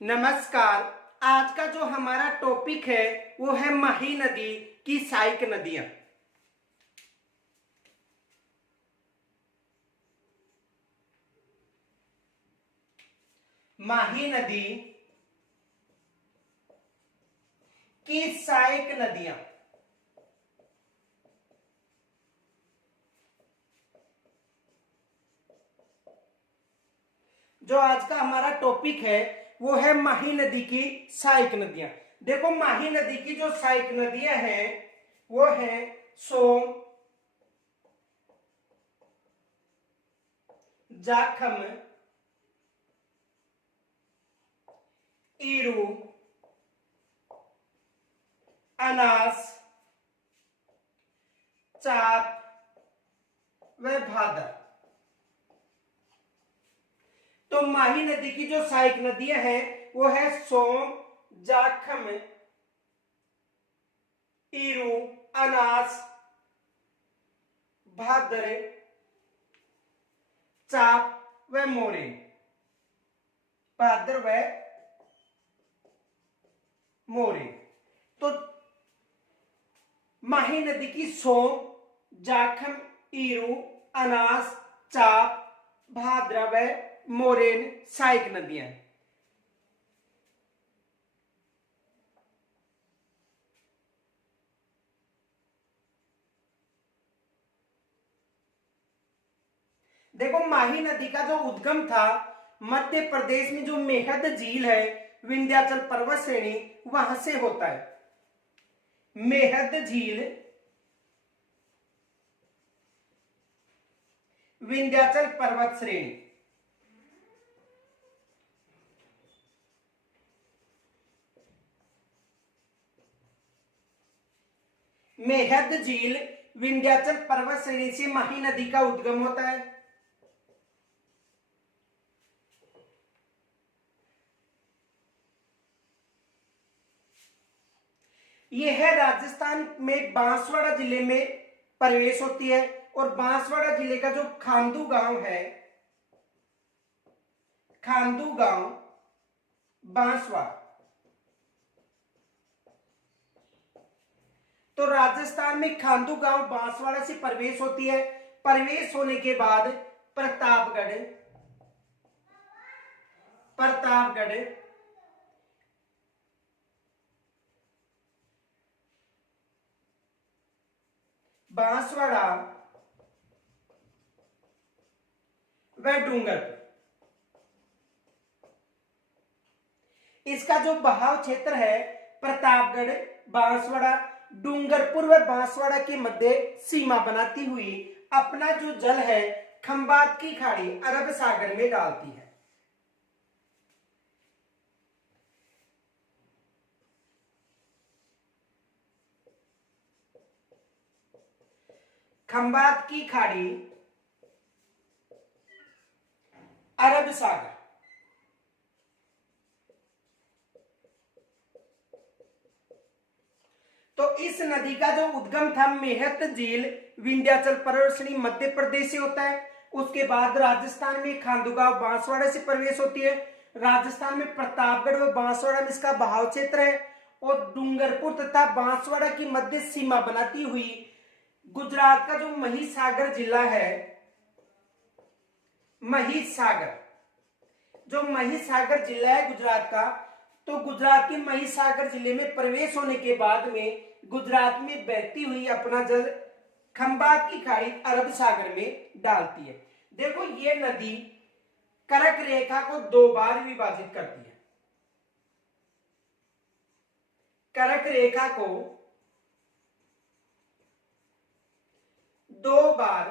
नमस्कार। आज का जो हमारा टॉपिक है वो है माही नदी की सहायक नदियां। माही नदी की सहायक नदियां। जो आज का हमारा टॉपिक है वो है माही नदी की सहायक नदियां। देखो, माही नदी की जो सहायक नदियां हैं वो है सोम, जाखम, ईरू, अनास, चाप व भादर। तो माही नदी की जो सहायक नदियां हैं वो है सोम, जाखम, ईरू, अनास, भादर, चाप व मोरे। भादर व मोरे। तो माही नदी की सोम, जाखम, ईरू, अनास, चाप, भाद्रा व मोरेन सहायक नदियां हैं। देखो, माही नदी का जो उद्गम था मध्य प्रदेश में जो मेहद झील है, विंध्याचल पर्वत श्रेणी, वहां से होता है। मेहद झील, विंध्याचल पर्वत श्रेणी। मेहद झील, विंध्याचल पर्वत श्रेणी से माही नदी का उद्गम होता है। यह है राजस्थान में बांसवाड़ा जिले में प्रवेश होती है। और बांसवाड़ा जिले का जो खांदू गांव है, खांदू गांव बांसवाड़ा, तो राजस्थान में खांदू गांव बांसवाड़ा से प्रवेश होती है। प्रवेश होने के बाद प्रतापगढ़, प्रतापगढ़, बांसवाड़ा व डूंगरपुर, इसका जो बहाव क्षेत्र है प्रतापगढ़, बांसवाड़ा, डूंगरपुर व बांसवाड़ा के मध्य सीमा बनाती हुई अपना जो जल है खंबात की खाड़ी अरब सागर में डालती है। खंबात की खाड़ी अरब सागर। तो इस नदी का जो उद्गम था मेहत झील, विंध्याचल पर्वत श्रेणी मध्य प्रदेश से होता है। उसके बाद राजस्थान में खांदूगांव बांसवाड़ा से प्रवेश होती है। राजस्थान में प्रतापगढ़ व बांसवाड़ा में इसका बहाव क्षेत्र है। और डूंगरपुर तथा बांसवाड़ा की मध्य सीमा बनाती हुई गुजरात का जो महिसागर जिला है, महिसागर, जो महिसागर जिला है गुजरात का, तो गुजरात के महिसागर जिले में प्रवेश होने के बाद में गुजरात में बहती हुई अपना जल खंबात की खाड़ी अरब सागर में डालती है। देखो, ये नदी कर्क रेखा को दो बार विभाजित करती है। कर्क रेखा को दो बार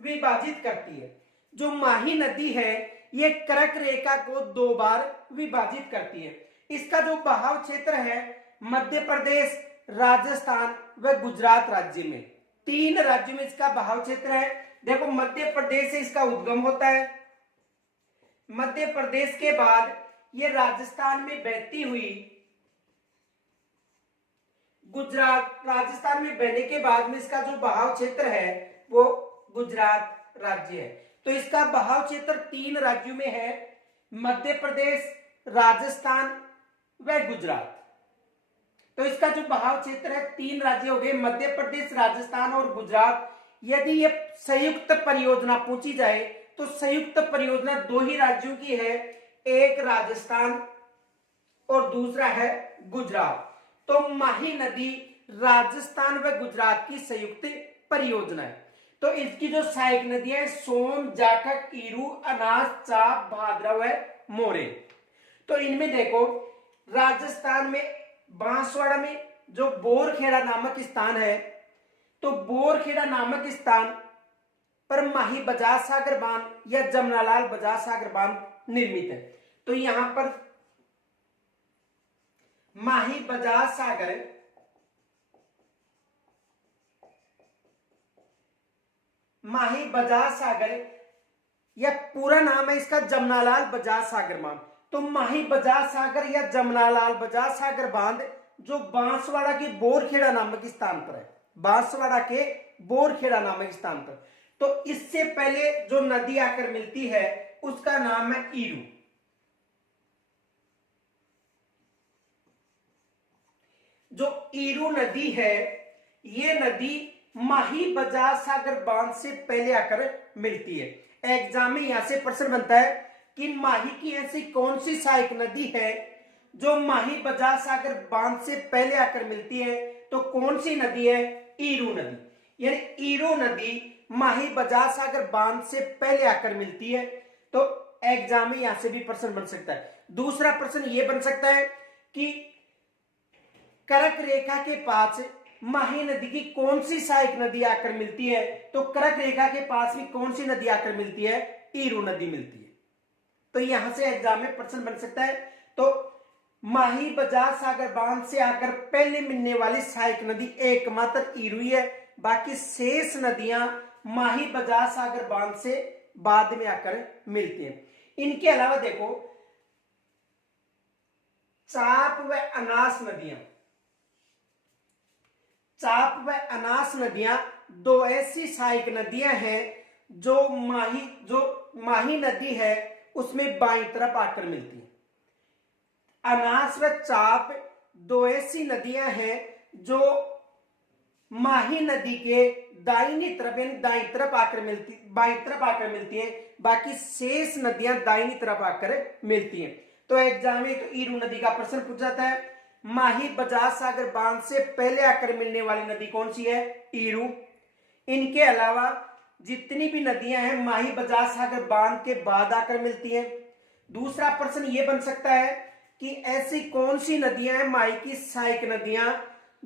विभाजित करती है। जो माही नदी है ये कर्क रेखा को दो बार विभाजित करती है। इसका जो बहाव क्षेत्र है मध्य प्रदेश, राजस्थान व गुजरात राज्य में, तीन राज्यों में इसका बहाव क्षेत्र है। देखो, मध्य प्रदेश से इसका उद्गम होता है। मध्य प्रदेश के बाद ये राजस्थान में बहती हुई गुजरात, राजस्थान में बहने के बाद में इसका जो बहाव क्षेत्र है वो गुजरात राज्य है। तो इसका बहाव क्षेत्र 3 राज्यों में है, मध्य प्रदेश, राजस्थान व गुजरात। तो इसका जो बहाव क्षेत्र है 3 राज्य हो गए, मध्य प्रदेश, राजस्थान और गुजरात। यदि ये संयुक्त परियोजना पूछी जाए तो संयुक्त परियोजना 2 ही राज्यों की है, एक राजस्थान और दूसरा है गुजरात। तो माही नदी राजस्थान व गुजरात की संयुक्त परियोजना है। तो इसकी जो सहायक नदियां सोन, जाखल, ईरू, अनास, चाप, भाद्रव व मोरे। तो इनमें देखो राजस्थान में बांसवाड़ा में जो बोरखेड़ा नामक स्थान है, तो बोरखेड़ा नामक स्थान पर माही बजाज सागर बांध या जमनालाल बजाज सागर बांध निर्मित है। तो यहां पर माही बजाज सागर या पूरा नाम है इसका जमनालाल बजाज सागर बांध। तो माही बजाज सागर या जमनालाल बजाज सागर बांध जो बांसवाड़ा के बोरखेड़ा नामक स्थान पर है, बांसवाड़ा के बोरखेड़ा नामक स्थान पर। तो इससे पहले जो नदी आकर मिलती है उसका नाम है ईरू। जो ईरू नदी है ये नदी माही बजाज सागर बांध से पहले आकर मिलती है। एग्जाम में यहां से प्रश्न बनता है कि माही की ऐसी कौन सी सहायक नदी है जो माही बजाज सागर बांध से पहले आकर मिलती है, तो कौन सी नदी है? ईरू नदी। यानी ईरू नदी माही बजाज सागर बांध से पहले आकर मिलती है। तो एग्जाम में यहां से भी प्रश्न बन सकता है। दूसरा प्रश्न यह बन सकता है कि कर्क रेखा के पास माही नदी की कौन सी सहायक नदी आकर मिलती है, तो कर्क रेखा के पास भी कौन सी नदी आकर मिलती है? ईरू नदी मिलती है। तो यहां से एग्जाम में प्रश्न बन सकता है। तो माही बजाज सागर बांध से आकर पहले मिलने वाली सहायक नदी एकमात्र ईरू है, बाकी शेष नदियां माही बजाज सागर बांध से बाद में आकर मिलती हैं। इनके अलावा देखो चाप व अनास नदियां, चाप व अनास नदियां 2 ऐसी सहायक नदियां हैं जो माही नदी है उसमें बाईं तरफ आकर मिलती है। अनास व चाप 2 ऐसी नदियां हैं जो माही नदी के दाहिनी तरफ यानी बाईं तरफ आकर मिलती हैं, बाकी शेष नदियां दाहिनी तरफ आकर मिलती हैं। तो एग्जाम में तो ईरू नदी का प्रश्न पूछा जाता है। माही बजाज सागर बांध से पहले आकर मिलने वाली नदी कौन सी है? ईरू। इनके अलावा जितनी भी नदियां हैं माही बजाज सागर बांध के बाद आकर मिलती हैं। दूसरा प्रश्न यह बन सकता है कि ऐसी कौन सी नदियां हैं माही की सहायक नदियां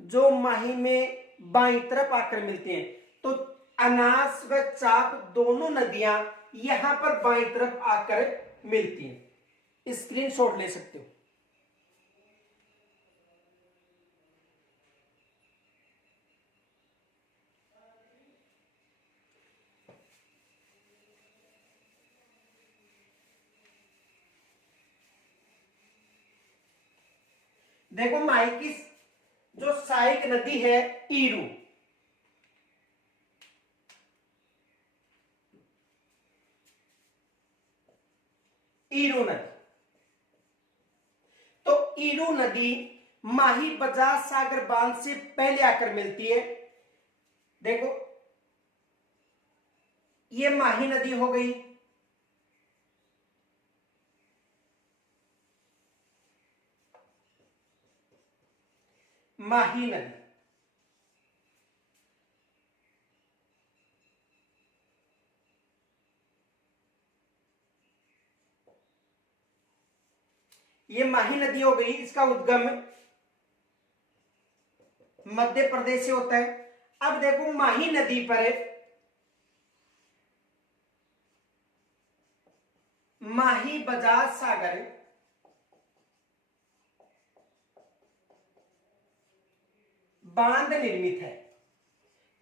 जो माही में बाईं तरफ आकर मिलती हैं, तो अनास व चाप दोनों नदियां यहां पर बाईं तरफ आकर मिलती हैं। स्क्रीनशॉट ले सकते हो। देखो माही की जो सहायक नदी है ईरू, ईरू नदी। तो ईरू नदी माही बजाज सागर बांध से पहले आकर मिलती है। देखो ये माही नदी हो गई, माही नदी। ये माही नदी हो गई, इसका उद्गम मध्य प्रदेश से होता है। अब देखो माही नदी पर माही बजाज सागर बांध निर्मित है।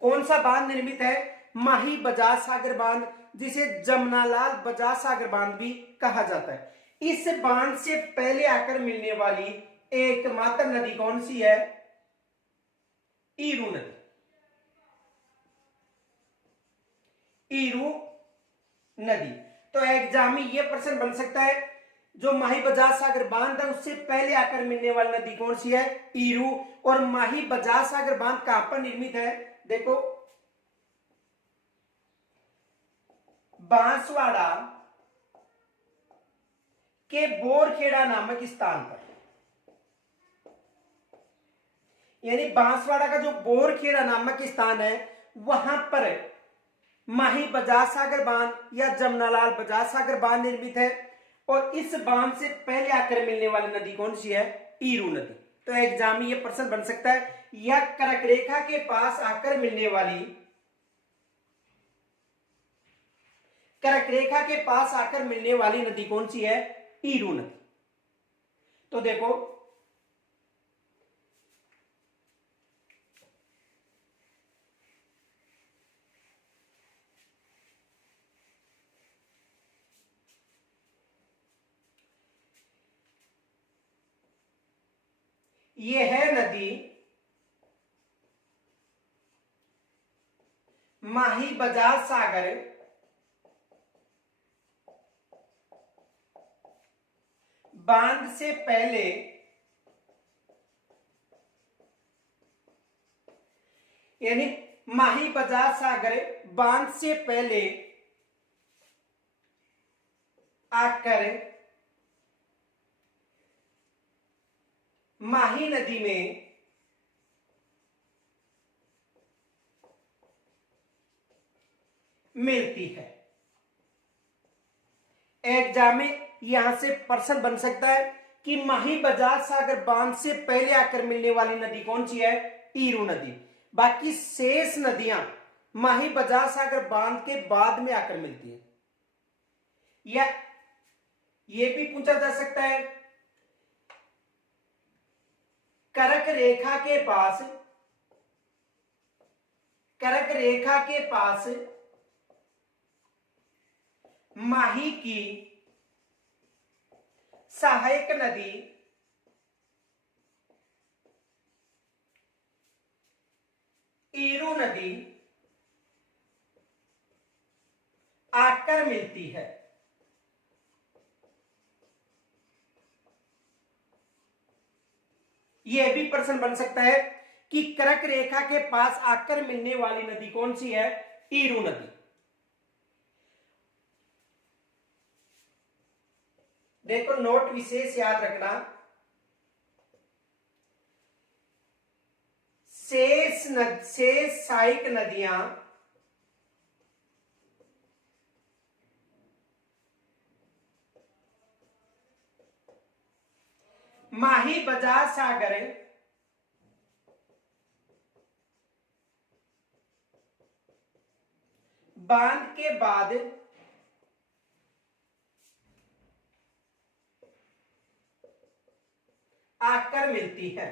कौन सा बांध निर्मित है? माही बजाज सागर बांध, जिसे जमनालाल बजाज सागर बांध भी कहा जाता है। इस बांध से पहले आकर मिलने वाली एकमात्र नदी कौन सी है? ईरू नदी। ईरू नदी। तो एग्जाम में ये प्रश्न बन सकता है, जो माही बजाज सागर बांध है उससे पहले आकर मिलने वाली नदी कौन सी है? ईरू। और माही बजाज सागर बांध कहां पर निर्मित है? देखो, बांसवाड़ा के बोरखेड़ा नामक स्थान पर, यानी बांसवाड़ा का जो बोरखेड़ा नामक स्थान है वहां पर माही बजाज सागर बांध या जमनालाल बजाज सागर बांध निर्मित है। और इस बांध से पहले आकर मिलने वाली नदी कौन सी है? ईरू नदी। तो एग्जाम में यह प्रश्न बन सकता है, या कर्क रेखा के पास आकर मिलने वाली, कर्क रेखा के पास आकर मिलने वाली नदी कौन सी है? ईरू नदी। तो देखो, यह है नदी माही बजाज सागर बांध से पहले यानी माही बजाज सागर बांध से पहले आकर माही नदी में मिलती है। एग्जाम में यहां से प्रश्न बन सकता है कि माही बजाज सागर बांध से पहले आकर मिलने वाली नदी कौन सी है? ईरू नदी। बाकी शेष नदियां माही बजाज सागर बांध के बाद में आकर मिलती है। या यह भी पूछा जा सकता है, कर्क रेखा के पास, कर्क रेखा के पास माही की सहायक नदी ईरू नदी आकर मिलती है। यह भी प्रश्न बन सकता है कि कर्क रेखा के पास आकर मिलने वाली नदी कौन सी है? ईरू नदी। देखो, नोट विशेष याद रखना, शेष सहायक नदियां माही बजाज सागर बांध के बाद आकर मिलती है।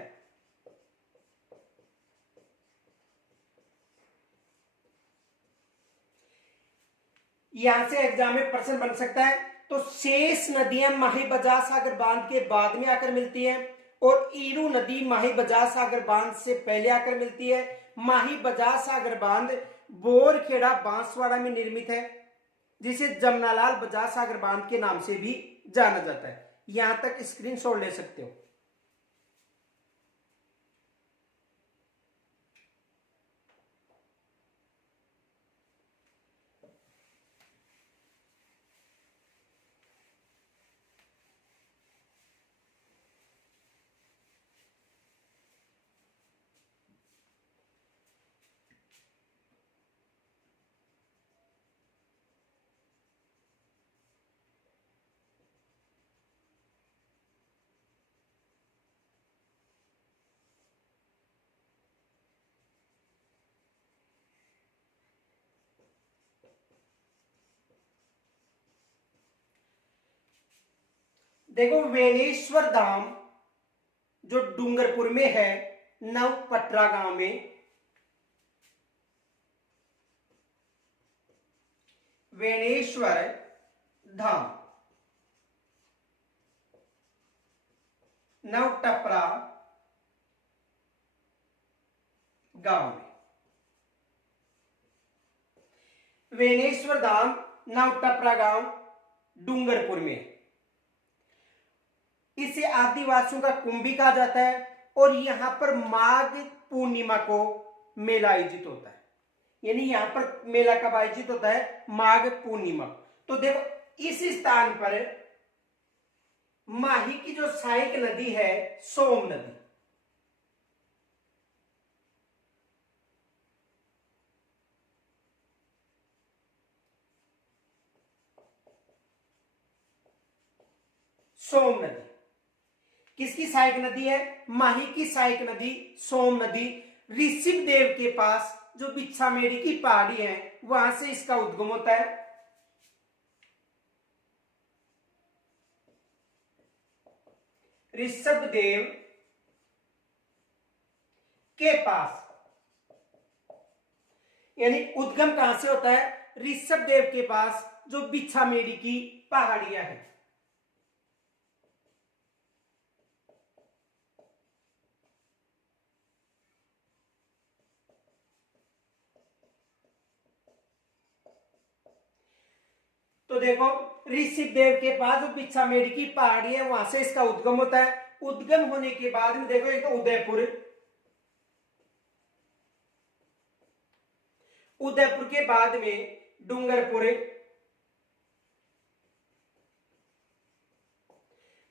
यहां से एग्जाम में प्रश्न बन सकता है, तो शेष नदियां माही बजाज सागर बांध के बाद में आकर मिलती हैं, और ईरू नदी माही बजाज सागर बांध से पहले आकर मिलती है। माही बजाज सागर बांध बोरखेड़ा बांसवाड़ा में निर्मित है, जिसे जमनालाल बजाज सागर बांध के नाम से भी जाना जाता है। यहां तक स्क्रीनशॉट ले सकते हो। देखो, वेणेश्वर धाम जो डूंगरपुर में है, नवपटरा गांव में, वेणेश्वर धाम नवटपरा गांव में, वेणेश्वर धाम नवटपरा गांव डूंगरपुर में। इसे आदिवासियों का कुंभ भी कहा जाता है और यहां पर माघ पूर्णिमा को मेला आयोजित होता है। यानी यहां पर मेला कब आयोजित होता है? माघ पूर्णिमा। तो देखो इस स्थान पर माही की जो सहायक नदी है सोम नदी, सोम नदी किसकी सहायक नदी है? माही की सहायक नदी सोम नदी ऋषभ देव के पास जो बिच्छामेड़ी की पहाड़ी है वहां से इसका उद्गम होता है। ऋषभ देव के पास, यानी उद्गम कहां से होता है? ऋषभ देव के पास जो बिच्छामेड़ी की पहाड़ियां हैं। तो देखो ऋषभ देव के पास जो बिच्छामेड़ी की पहाड़ी है वहां से इसका उद्गम होता है। उद्गम होने के बाद में देखो एक तो उदयपुर, उदयपुर के बाद में डूंगरपुर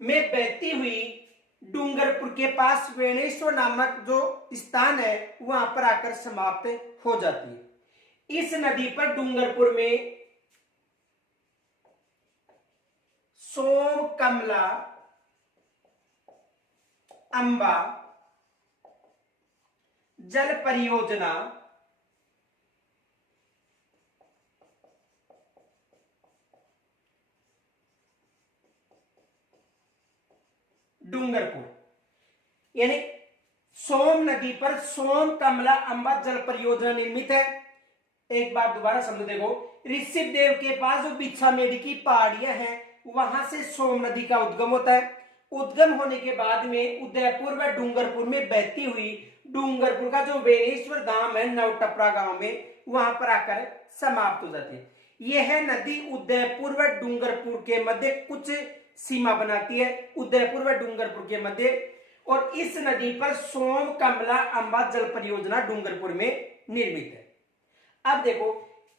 में बहती हुई डूंगरपुर के पास वेणेश्वर नामक जो स्थान है वहां पर आकर समाप्त हो जाती है। इस नदी पर डूंगरपुर में सोम, कमला, अंबा जल परियोजना डूंगरपुर, यानी सोम नदी पर सोम, कमला, अंबा जल परियोजना निर्मित है। एक बार दोबारा समझो, देखो ऋषभ देव के पास जो बिच्छामेड़ी की पहाड़ियां हैं वहां से सोम नदी का उद्गम होता है। उद्गम होने के बाद में उदयपुर व डूंगरपुर में बहती हुई डूंगरपुर का जो वेणेश्वर धाम है नवटपरा गांव में वहां पर आकर समाप्त हो जाती है। यह नदी उदयपुर व डूंगरपुर के मध्य कुछ सीमा बनाती है, उदयपुर व डूंगरपुर के मध्य। और इस नदी पर सोम, कमला, अंबा जल परियोजना डूंगरपुर में निर्मित है। अब देखो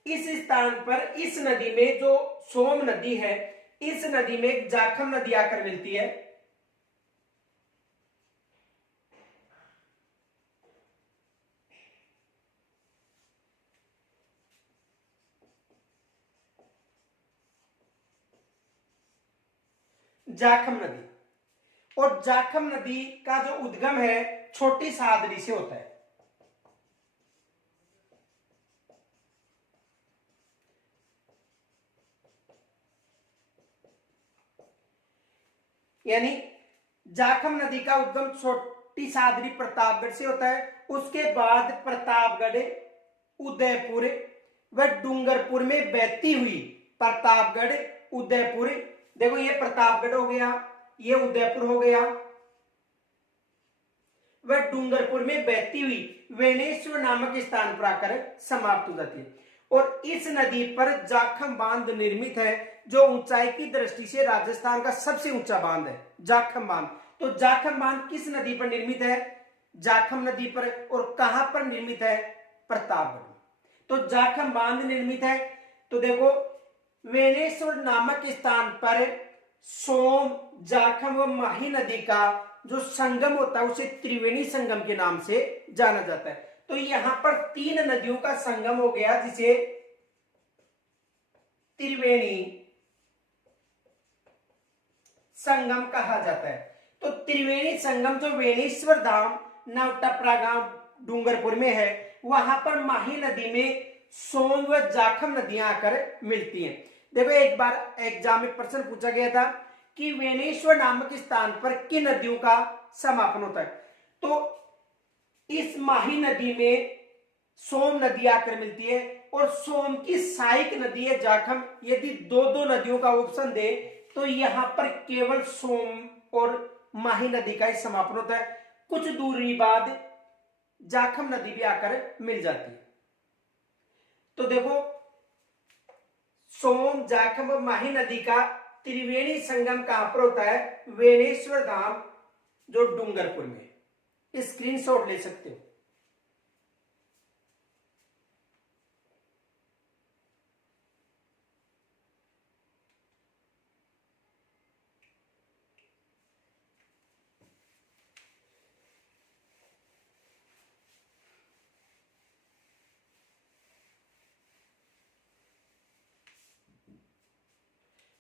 इस स्थान पर इस नदी में जो सोम नदी है इस नदी में एक जाखम नदी आकर मिलती है। जाखम नदी, और जाखम नदी का जो उद्गम है छोटी सादरी से होता है। यानी जाखम नदी का उद्गम छोटी सादरी प्रतापगढ़ से होता है। उसके बाद प्रतापगढ़, उदयपुर व डूंगरपुर में बहती हुई प्रतापगढ़, उदयपुर, देखो ये प्रतापगढ़ हो गया, ये उदयपुर हो गया, वह डूंगरपुर में बहती हुई वेणेश्वर नामक स्थान पर आकर समाप्त हो जाती है। और इस नदी पर जाखम बांध निर्मित है जो ऊंचाई की दृष्टि से राजस्थान का सबसे ऊंचा बांध है, जाखम बांध। तो जाखम बांध किस नदी पर निर्मित है? जाखम नदी पर। और कहां पर निर्मित है? प्रतापगढ़। तो जाखम बांध निर्मित है। तो देखो वेणेश्वर नामक स्थान पर सोम, जाखम व माही नदी का जो संगम होता है उसे त्रिवेणी संगम के नाम से जाना जाता है। तो यहां पर तीन नदियों का संगम हो गया जिसे त्रिवेणी संगम कहा जाता है। तो त्रिवेणी संगम जो वेणेश्वर धाम नवटपरा गांव डूंगरपुर में है वहां पर माही नदी में सोम व जाखम नदियां आकर मिलती हैं। देखो एक बार एग्जाम में प्रश्न पूछा गया था कि वेणेश्वर नामक स्थान पर किन नदियों का समापन होता है? तो इस माही नदी में सोम नदी आकर मिलती है और सोम की सहायक नदी है जाखम। यदि दो दो नदियों का ऑप्शन दे तो यहां पर केवल सोम और माही नदी का ही समापन होता है। कुछ दूरी बाद जाखम नदी भी आकर मिल जाती है। तो देखो सोम, जाखम और माही नदी का त्रिवेणी संगम कहां पर होता है? वेणेश्वर धाम, जो डूंगरपुर में। स्क्रीनशॉट ले सकते हो।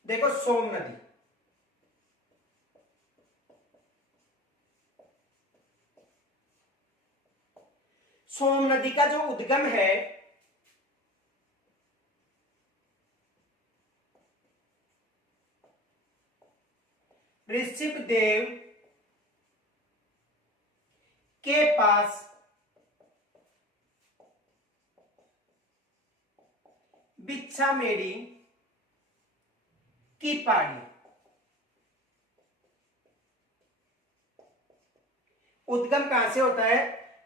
देखो सोम नदी, सोम नदी का जो उद्गम है ऋषभदेव के पास बिच्छामेड़ी की पहाड़ी। उद्गम कहां से होता है?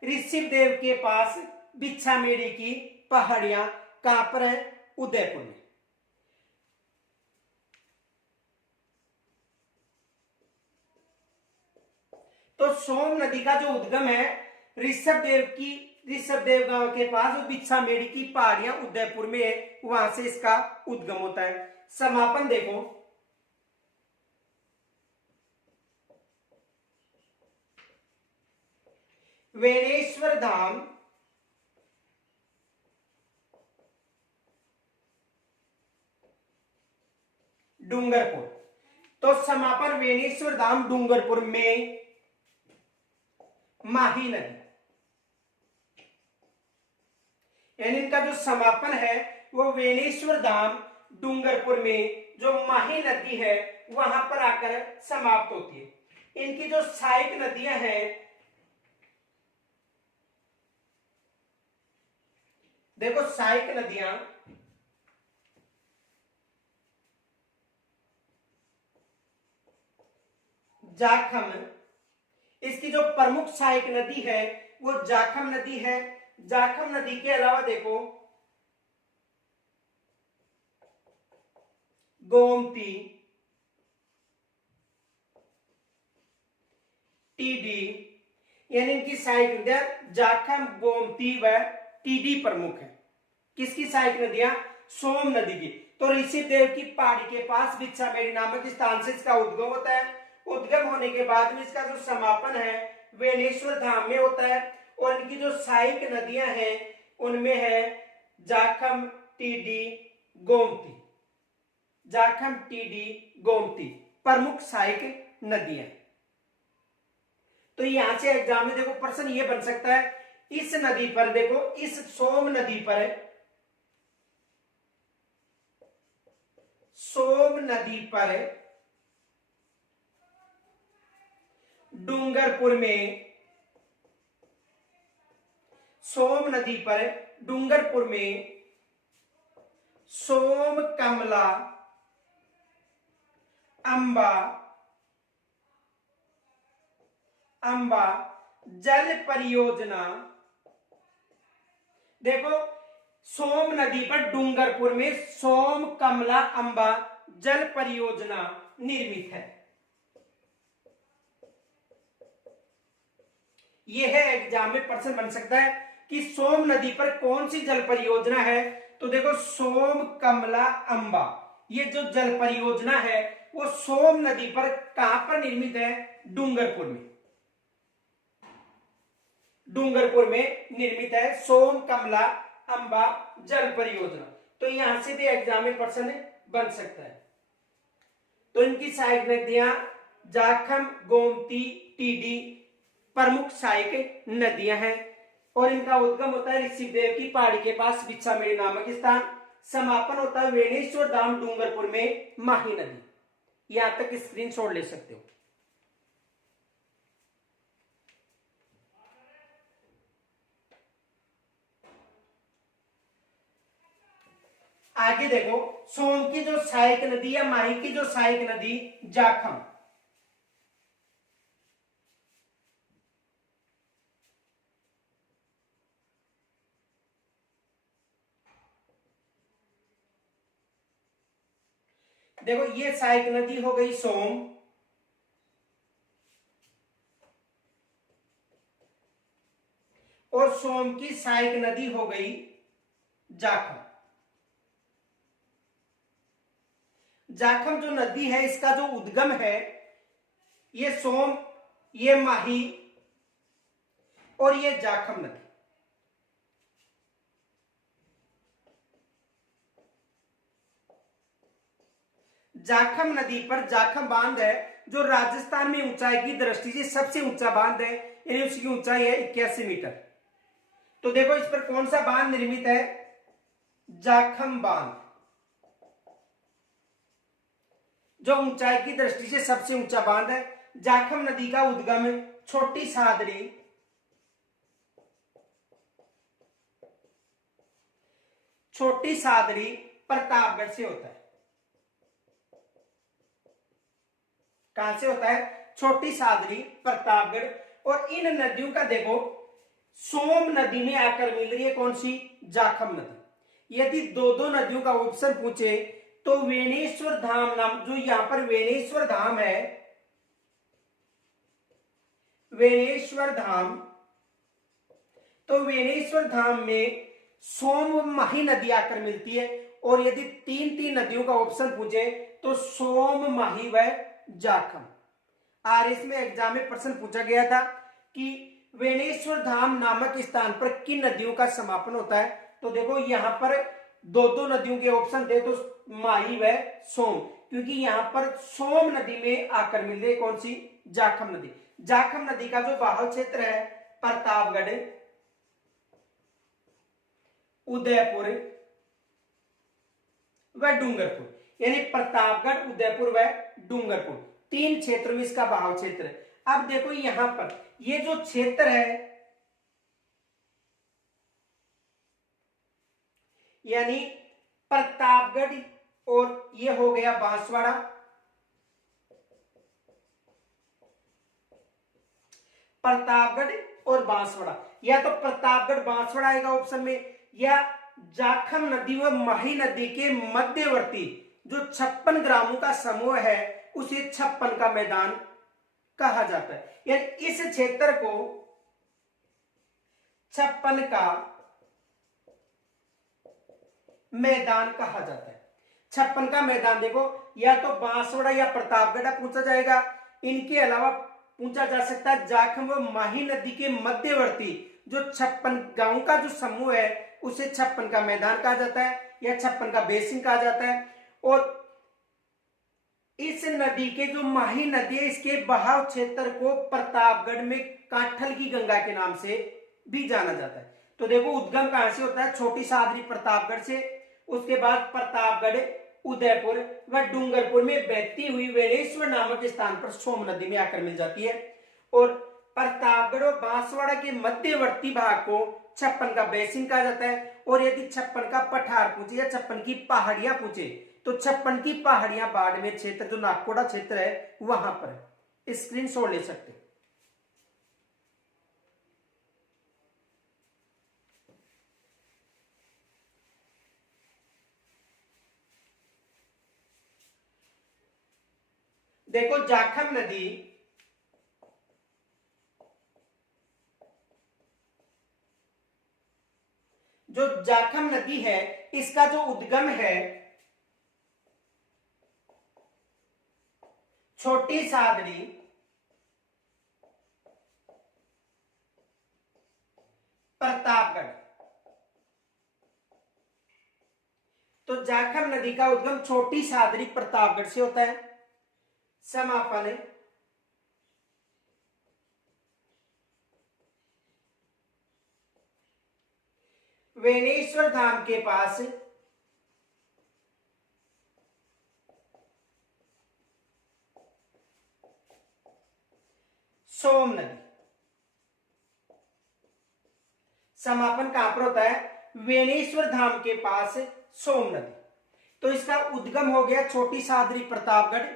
ऋषभदेव के पास बिच्छामेड़ी की पहाड़ियां। कहां पर है? उदयपुर में। तो सोम नदी का जो उद्गम है ऋषभदेव गांव के पास बिच्छामेड़ी की पहाड़ियां उदयपुर में है, वहां से इसका उद्गम होता है। समापन देखो, वेणेश्वर धाम, डूंगरपुर। तो समापन वेणेश्वर धाम डूंगरपुर में माही नदी, यानी इनका जो समापन है वो वेणेश्वर धाम डूंगरपुर में जो माही नदी है वहां पर आकर समाप्त होती है। इनकी जो सहायक नदियां हैं, देखो सहायक नदियां जाखम, इसकी जो प्रमुख सहायक नदी है वो जाखम नदी है। जाखम नदी के अलावा देखो गोमती, टीडी, यानी इनकी सहायक नदियां जाखम, गोमती व टीडी प्रमुख है। किसकी सहायक नदियां? सोम नदी की। तो ऋषिदेव की पहाड़ी के पास बिच्छामेड़ी नामक स्थान से इसका उद्गम होता है। उद्गम होने के बाद में इसका जो समापन है वेणेश्वर धाम में होता है। और इनकी जो सहायक नदियां हैं उनमें है जाखम, टीडी, गोमती। जाखम, टीडी, गोमती प्रमुख सहायक नदियां। तो यहां से एग्जाम में देखो प्रश्न ये बन सकता है, इस नदी पर देखो, इस सोम नदी पर, सोम नदी पर डूंगरपुर में, सोम नदी पर डूंगरपुर में सोम, कमला, अंबा, अंबा जल परियोजना। देखो सोम नदी पर डूंगरपुर में सोम, कमला, अंबा जल परियोजना निर्मित है। यह है एग्जाम में प्रश्न बन सकता है कि सोम नदी पर कौन सी जल परियोजना है। तो देखो सोम, कमला, अंबा, ये जो जल परियोजना है वो सोम नदी पर कहां पर निर्मित है? डूंगरपुर में। डूंगरपुर में निर्मित है सोम, कमला, अंबा जल परियोजना। तो यहां से भी एग्जाम में प्रश्न बन सकता है। तो इनकी सहायक नदियां जाखम, गोमती, टीडी प्रमुख सहायक नदियां हैं। और इनका उद्गम होता है ऋषिदेव की पहाड़ी के पास बिच्छामेड़ी नामक स्थान। समापन होता है वेणेश्वर धाम डूंगरपुर में माही नदी। यहां तक स्क्रीनशॉट ले सकते हो। आगे देखो सोम की जो सहायक नदी है, माही की जो सहायक नदी जाखम। देखो ये सहायक नदी हो गई सोम, और सोम की सहायक नदी हो गई जाखम। जाखम जो नदी है इसका जो उद्गम है ये सोम, ये माही और ये जाखम नदी। जाखम नदी पर जाखम बांध है जो राजस्थान में ऊंचाई की दृष्टि से सबसे ऊंचा बांध है, यानी उसकी ऊंचाई है 81 मीटर। तो देखो इस पर कौन सा बांध निर्मित है, जाखम बांध, जो ऊंचाई की दृष्टि से सबसे ऊंचा बांध है। जाखम नदी का उद्गम छोटी सादरी, छोटी सादरी प्रतापगढ़ से होता है। कहां से होता है, छोटी सादरी प्रतापगढ़। और इन नदियों का देखो सोम नदी में आकर मिल रही है कौन सी, जाखम नदी। यदि दो दो नदियों का ऑप्शन पूछे तो वेणेश्वर धाम नाम, जो यहां पर वेणेश्वर धाम है, वेणेश्वर धाम, तो वेणेश्वर धाम में सोम माही नदी आकर मिलती है। और यदि तीन तीन नदियों का ऑप्शन पूछे तो सोम माही व जाखम। आरएस में एग्जाम में प्रश्न पूछा गया था कि वेणेश्वर धाम नामक स्थान पर किन नदियों का समापन होता है। तो देखो यहां पर दो दो नदियों के ऑप्शन थे, तो माही व सोम, क्योंकि यहां पर सोम नदी में आकर मिल रही कौन सी, जाखम नदी। जाखम नदी का जो बहाव क्षेत्र है प्रतापगढ़, उदयपुर व डूंगरपुर, यानी प्रतापगढ़, उदयपुर व डूंगरपुर, तीन क्षेत्रों में इसका बहाव क्षेत्र है। अब देखो यहां पर ये जो क्षेत्र है यानी प्रतापगढ़, और ये हो गया बांसवाड़ा, प्रतापगढ़ और बांसवाड़ा, या तो प्रतापगढ़ बांसवाड़ा आएगा ऑप्शन में, या जाखम नदी व माही नदी के मध्यवर्ती जो 56 ग्रामों का समूह है उसे 56 का मैदान कहा जाता है। यानी इस क्षेत्र को 56 का मैदान कहा जाता है। 56 का मैदान देखो या तो बांसवाड़ा या प्रतापगढ़ पूछा जाएगा। इनके अलावा पूछा जा सकता है जाखम व माही नदी के मध्यवर्ती जो 56 गांव का जो समूह है उसे 56 का मैदान कहा जाता है या 56 का बेसिन कहा जाता है। और इस नदी के जो माही नदी है इसके बहाव क्षेत्र को प्रतापगढ़ में काठल की गंगा के नाम से भी जाना जाता है। तो देखो उद्गम कहां से होता है, छोटी सादरी प्रतापगढ़ से, उसके बाद प्रतापगढ़, उदयपुर व डूंगरपुर में बहती हुई वेणेश्वर नामक स्थान पर सोम नदी में आकर मिल जाती है। और प्रतापगढ़ और बांसवाड़ा के मध्यवर्ती भाग को 56 का बेसिन कहा जाता है। और यदि 56 का पठार पूछे या 56 की पहाड़ियां पूछे तो 56 की पहाड़ियां बाड़मेर क्षेत्र जो नागकोड़ा क्षेत्र है वहां पर स्क्रीनशॉट ले सकते हैं। देखो जाखम नदी जो जाखम नदी है इसका जो उद्गम है छोटी सादरी प्रतापगढ़। तो जाखम नदी का उद्गम छोटी सादरी प्रतापगढ़ से होता है। समापन वेणेश्वर धाम के पास सोम नदी। समापन कहां पर होता है, वेणेश्वर धाम के पास सोम नदी। तो इसका उद्गम हो गया छोटी सादरी प्रतापगढ़,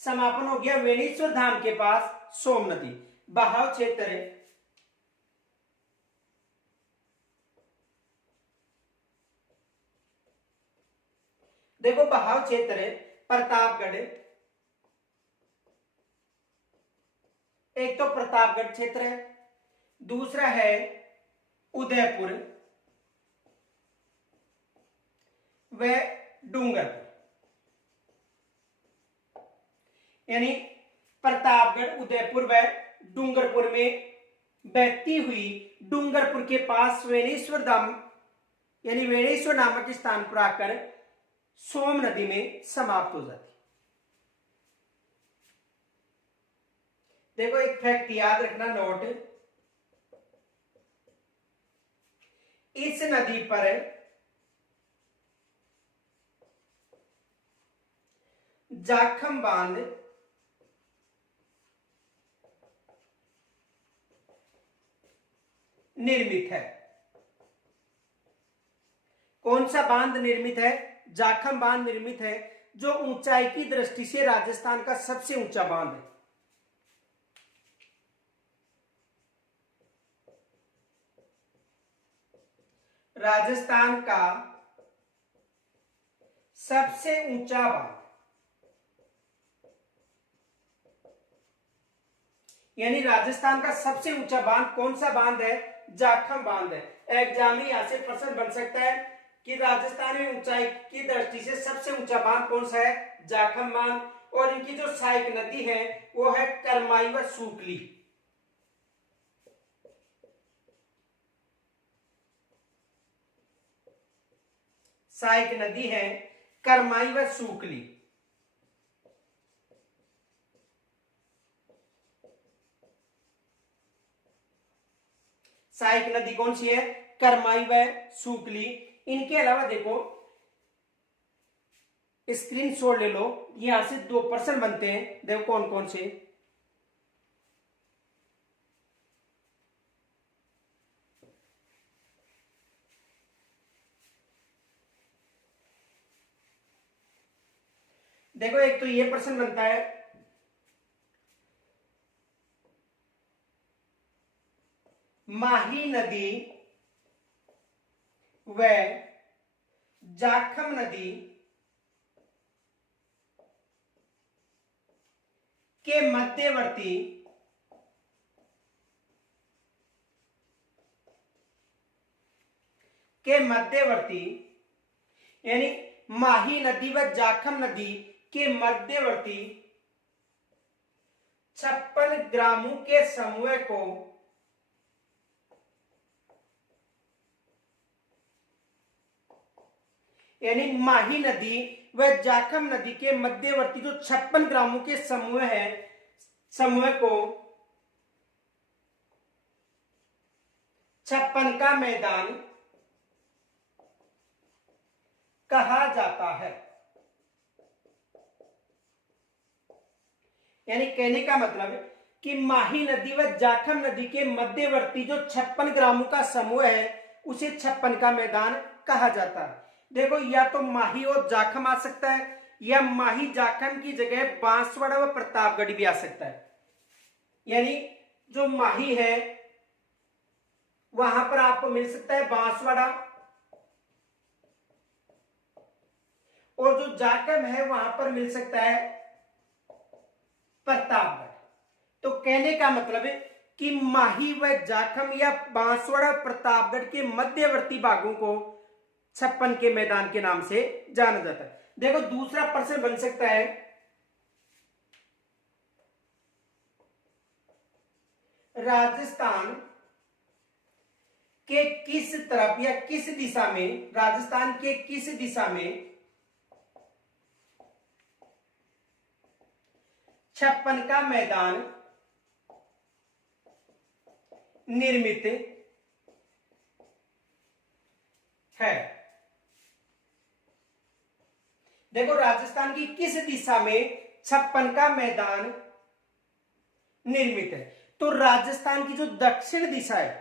समापन हो गया वेणेश्वर धाम के पास सोम नदी। बहाव क्षेत्र है देखो बहाव क्षेत्र है प्रतापगढ़, एक तो प्रतापगढ़ क्षेत्र है, दूसरा है उदयपुर व डूंगरपुर। यानी प्रतापगढ़, उदयपुर व डूंगरपुर में बहती हुई डूंगरपुर के पास वेणेश्वर धाम यानी वेणेश्वर नामक स्थान पर आकर सोम नदी में समाप्त हो जाती। देखो एक फैक्ट याद रखना, नोट, इस नदी पर जाखम बांध निर्मित है। कौन सा बांध निर्मित है? जाखम बांध निर्मित है, जो ऊंचाई की दृष्टि से राजस्थान का सबसे ऊंचा बांध है। राजस्थान का सबसे ऊंचा बांध, यानी राजस्थान का सबसे ऊंचा बांध कौन सा बांध है? जाखम बांध है। एग्जाम में यहां से प्रश्न बन सकता है कि राजस्थान में ऊंचाई की दृष्टि से सबसे ऊंचा बांध कौन सा है? जाखम बांध। और इनकी जो सहायक नदी है वो है करमाई व सूकली। सहायक नदी है करमाई व सूकली। सहायक नदी कौन सी है? करमाई व सूकली। इनके अलावा देखो, स्क्रीनशॉट ले लो, यहां से 2 प्रश्न बनते हैं। देखो कौन कौन से। देखो एक तो ये प्रश्न बनता है, माही नदी व जाखम नदी के मध्यवर्ती यानी माही नदी व जाखम नदी के मध्यवर्ती 56 ग्रामों के समूह को यानी माही नदी व जाखम नदी के मध्यवर्ती जो 56 ग्रामों के समूह है, समूह को 56 का मैदान कहा जाता है। यानी कहने का मतलब कि माही नदी व जाखम नदी के मध्यवर्ती जो 56 ग्रामों का समूह है उसे 56 का मैदान कहा जाता है। देखो या तो माही और जाखम आ सकता है, या माही जाखम की जगह बांसवाड़ा व प्रतापगढ़ भी आ सकता है। यानी जो माही है वहां पर आपको मिल सकता है बांसवाड़ा, और जो जाखम है वहां पर मिल सकता है प्रतापगढ़। तो कहने का मतलब है कि माही व जाखम या बांसवाड़ा प्रतापगढ़ के मध्यवर्ती भागों को 56 के मैदान के नाम से जाना जाता है। देखो दूसरा प्रश्न बन सकता है, राजस्थान के किस तरफ या किस दिशा में, राजस्थान के किस दिशा में 56 का मैदान निर्मित है? देखो राजस्थान की किस दिशा में 56 का मैदान निर्मित है? तो राजस्थान की जो दक्षिण दिशा है,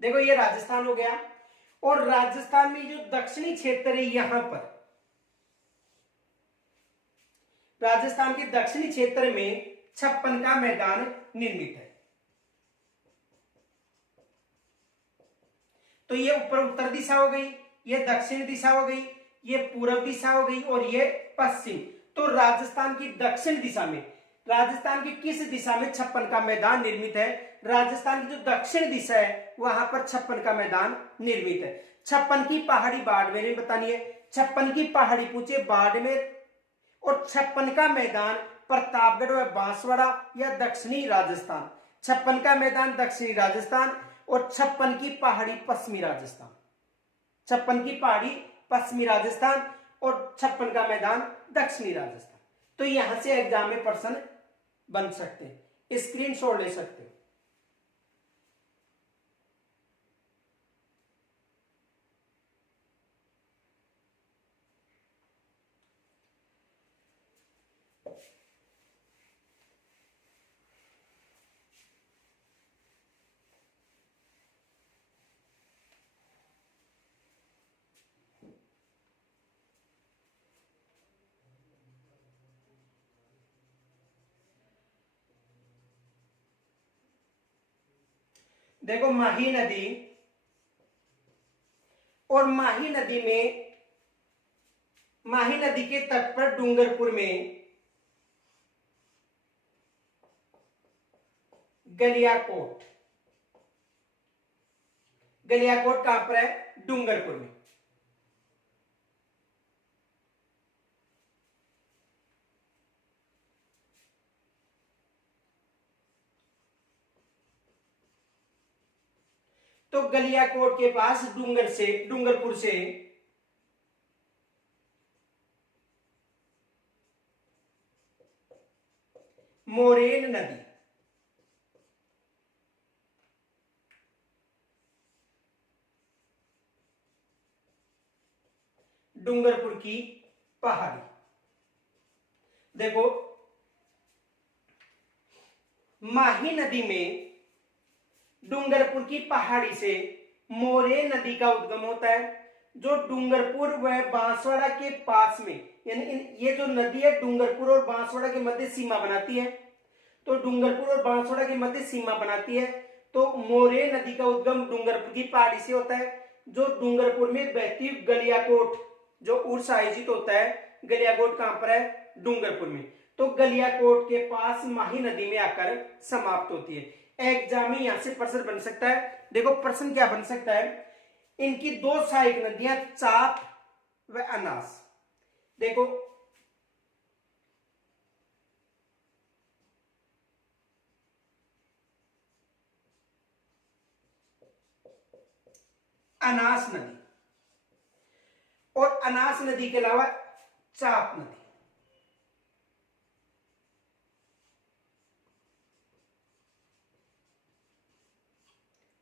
देखो ये राजस्थान हो गया, और राजस्थान में जो दक्षिणी क्षेत्र है यहां पर, राजस्थान के दक्षिणी क्षेत्र में 56 का मैदान निर्मित है। तो ये ऊपर उत्तर दिशा हो गई, ये दक्षिण दिशा हो गई, ये पूर्व दिशा हो गई और ये पश्चिम। तो राजस्थान की दक्षिण दिशा में, राजस्थान की किस दिशा में 56 का मैदान निर्मित है? राजस्थान की जो दक्षिण दिशा है वहां पर 56 का मैदान निर्मित है। 56 की पहाड़ी बाड़मेर में बतानी है, 56 की पहाड़ी पूछे बाड़मेर, और 56 का मैदान प्रतापगढ़ व बांसवाड़ा या दक्षिणी राजस्थान। 56 का मैदान दक्षिणी राजस्थान और 56 की पहाड़ी पश्चिमी राजस्थान। 56 की पहाड़ी पश्चिमी राजस्थान और 56 का मैदान दक्षिणी राजस्थान। तो यहां से एग्जाम में प्रश्न बन सकते हैं, स्क्रीनशॉट ले सकते हो। देखो माही नदी, और माही नदी में, माही नदी के तट पर डूंगरपुर में गलियाकोट, गलियाकोट कहां पर है? डूंगरपुर में। तो गलियाकोट के पास डूंगरपुर से मोरेन नदी, डूंगरपुर की पहाड़ी। देखो माही नदी में डूंगरपुर की पहाड़ी से मोरेन नदी का उद्गम होता है, जो डूंगरपुर व बांसवाड़ा के पास में, यानी ये जो नदी है डूंगरपुर और बांसवाड़ा के मध्य सीमा बनाती है। तो डूंगरपुर और बांसवाड़ा के मध्य सीमा बनाती है। तो मोरेन नदी का उद्गम डूंगरपुर की पहाड़ी से होता है, जो डूंगरपुर में बहती गलियाकोट जो उर्स आयोजित होता है। गलियाकोट कहां पर है? डूंगरपुर में। तो गलियाकोट के पास माही नदी में आकर समाप्त होती है। एग्जाम में यहां से प्रश्न बन सकता है। देखो प्रश्न क्या बन सकता है, इनकी दो सहायक नदियां चाप व अनास। देखो अनास नदी और अनास नदी के अलावा चाप नदी।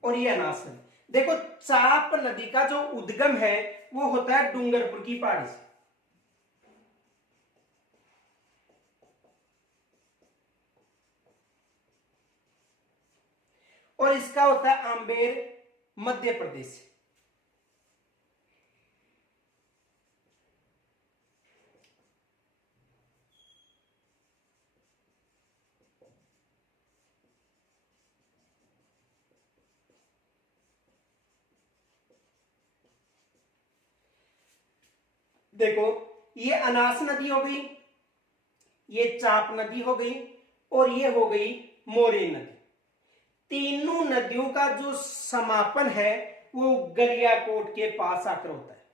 और ये अनास नदी। देखो चाप नदी का जो उद्गम है वो होता है डूंगरपुर की पहाड़ी से, और इसका होता है आंबेर मध्य प्रदेश से। देखो ये अनास नदी हो गई, ये चाप नदी हो गई, और ये हो गई मोरेन नदी। तीनों नदियों का जो समापन है वो गलियाकोट के पास आकर होता है।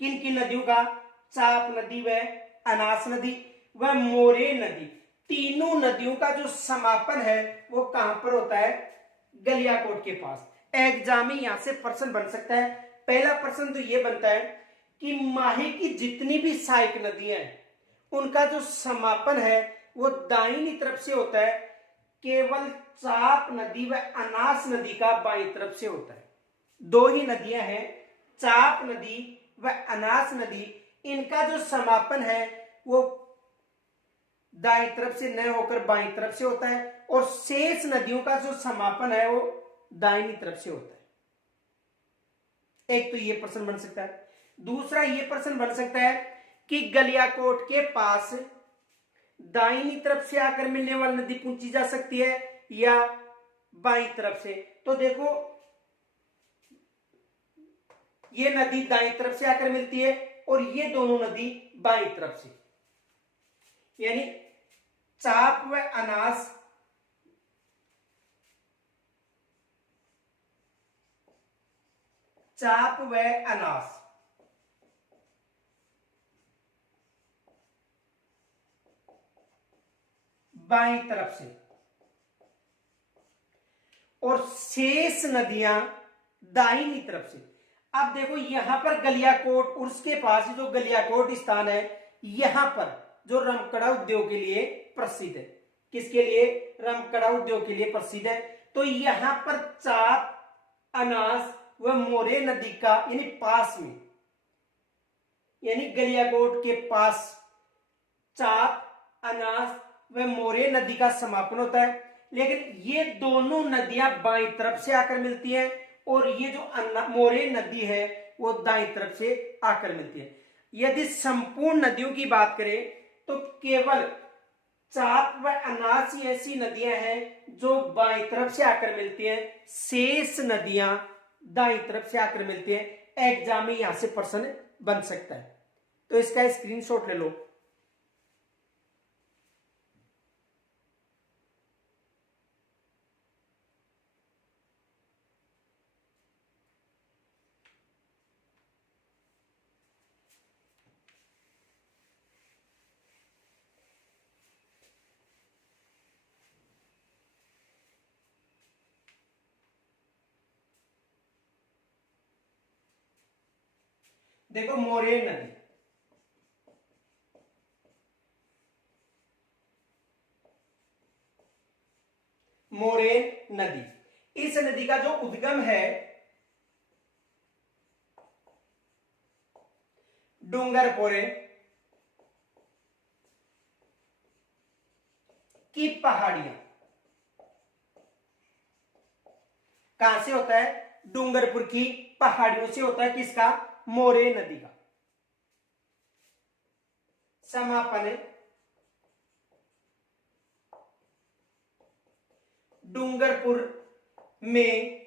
किन किन नदियों का? चाप नदी व अनास नदी व मोरेन नदी। तीनों नदियों का जो समापन है वो कहां पर होता है? गलियाकोट के पास। एग्जाम में यहां से प्रश्न बन सकता है। पहला प्रश्न तो ये बनता है कि माही की जितनी भी सहायक नदियां हैं उनका जो समापन है वो दाहिनी तरफ से होता है। केवल चाप नदी व अनास नदी का बाईं तरफ से होता है। दो ही नदियां हैं, चाप नदी व अनास नदी। इनका जो समापन है वो दाईं तरफ से न होकर बाईं तरफ से होता है, और शेष नदियों का जो समापन है वो दाहिनी तरफ से होता है। एक तो ये प्रश्न बन सकता है। दूसरा ये प्रश्न बन सकता है कि गलियाकोट के पास दाहिनी तरफ से आकर मिलने वाली नदी पूछी जा सकती है या बाईं तरफ से। तो देखो ये नदी दाईं तरफ से आकर मिलती है और ये दोनों नदी बाईं तरफ से, यानी चाप व अनास बाईं तरफ से और शेष नदियां दाहिनी तरफ से। अब देखो यहां पर गलियाकोट उर्स के पास जो गलियाकोट स्थान है, यहां पर जो रमकड़ा उद्योग के लिए प्रसिद्ध है। किसके लिए? रमकड़ा उद्योग के लिए प्रसिद्ध है। तो यहां पर चाप, अनास व मोरे नदी का यानी पास में, यानी गलियाकोट के पास चाप, अनास व मोरे नदी का समापन होता है। लेकिन ये दोनों नदियां बाईं तरफ से आकर मिलती हैं और ये जो मोरे नदी है वो दाईं तरफ से आकर मिलती है। यदि संपूर्ण नदियों की बात करें तो केवल चाप व अनास ही ऐसी नदियां हैं जो बाईं तरफ से आकर मिलती हैं, शेष नदियां दाईं तरफ से आकर मिलती हैं। एग्जाम में यहां से प्रश्न बन सकता है, तो इसका स्क्रीनशॉट ले लो। देखो मोरेन नदी, मोरेन नदी, इस नदी का जो उद्गम है डूंगरपुर की पहाड़ियां, कहां से होता है? डूंगरपुर की पहाड़ियों से होता है। किसका? मोरे नदी का समापन डूंगरपुर में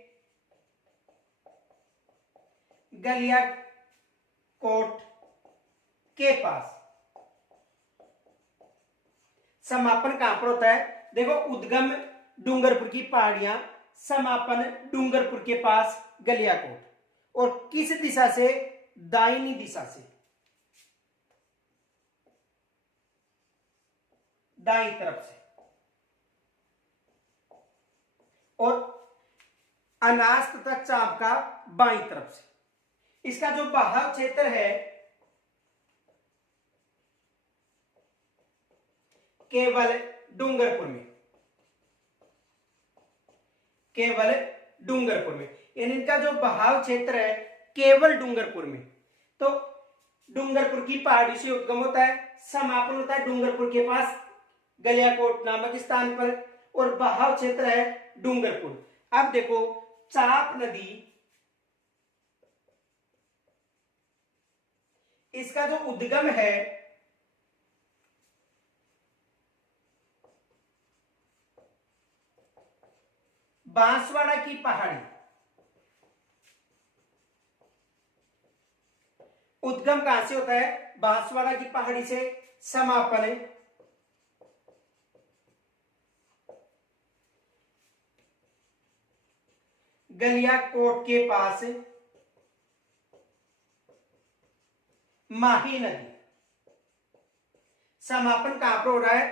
गलियाकोट के पास। समापन कहां पर होता है? देखो उद्गम डूंगरपुर की पहाड़ियां, समापन डूंगरपुर के पास गलियाकोट, और किस दिशा से? दाहिनी दिशा से, दाईं तरफ से। और अनास तथा चाप का बाईं तरफ से। इसका जो बहाव क्षेत्र है केवल डूंगरपुर में, केवल डूंगरपुर में, यानी इनका जो बहाव क्षेत्र है केवल डूंगरपुर में। तो डूंगरपुर की पहाड़ी से उद्गम होता है, समापन होता है डूंगरपुर के पास गलियाकोट नामक स्थान पर, और बहाव क्षेत्र है डूंगरपुर। अब देखो चाप नदी, इसका जो उद्गम है बांसवाड़ा की पहाड़ी, उद्गम कहां से होता है? बांसवाड़ा की पहाड़ी से, समापन गलियाकोट के पास माही नदी। समापन कहां पर हो रहा है?